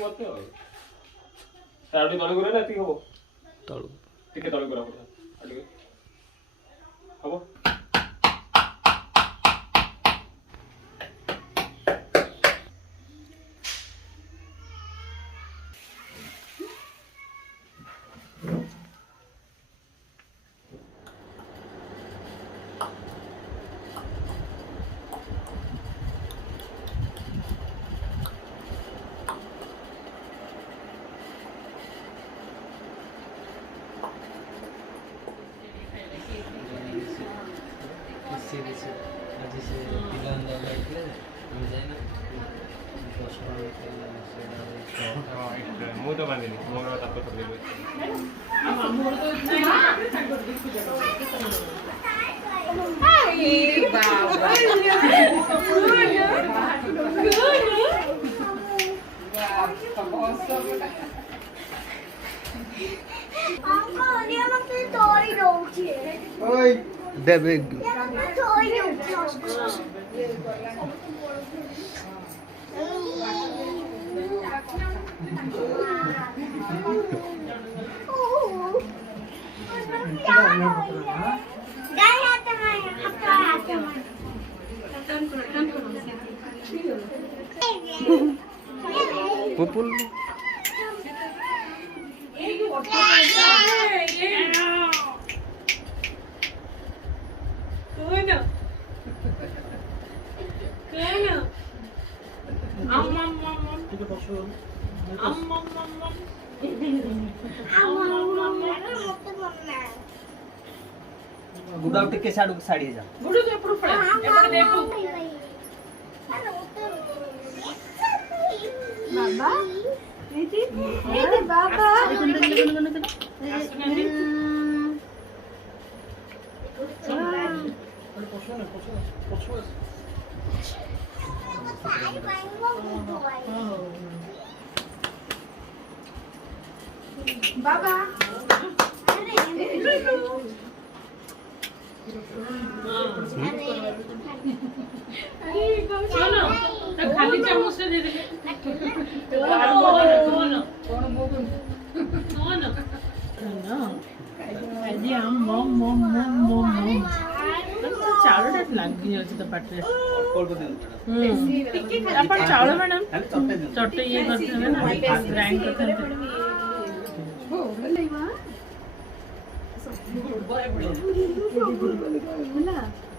मत तले गुरा ना हम तलू टे तले गुरा हम ମୁଁ ତ ବାନ୍ଧିନି ମୋର ତାପ କରିଦେବି पुपुल गुडा टिके साडू साड़ी जा गुडू के ऊपर पड़े एपड़ देखो बाबा नीति नीति बाबा बाबा खाली चम्मच से दे दे चावल लगी जाଉଛି ତ ପାଟିରେ ଆପଣ ଚାଉଳ ମ୍ୟାଡାମ ଚଟ ଇଏ କରିଥିଲେ ନା ଗ୍ରାଇଣ୍ଡ କରିଥିଲେ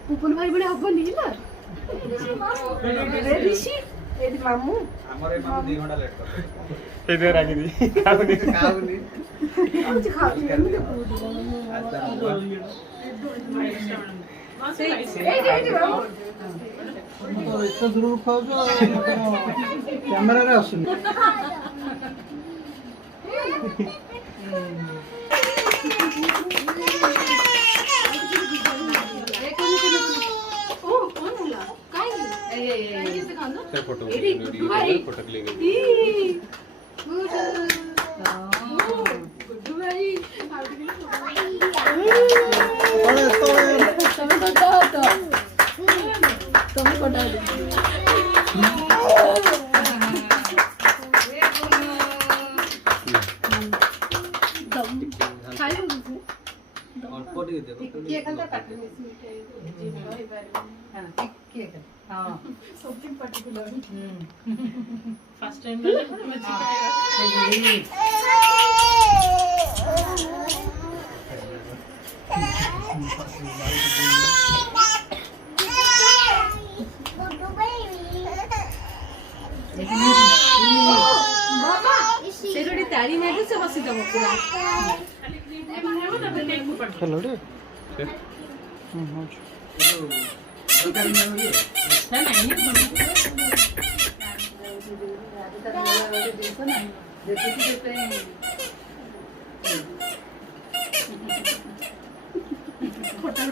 पुपुल भाई बड़े हबनी ना ऋषि एडी मामू हमरे मामू 2 घंटा लेट कर ए दे राखी दी खाऊनी हम खाऊनी तो इतना जरूर खाओ जो कैमरा रे आसुन फोटो फोटो लेंगे something particular first time मैं सेरोडी तारी में से बसी दब पूरा चलो रे हां खोटा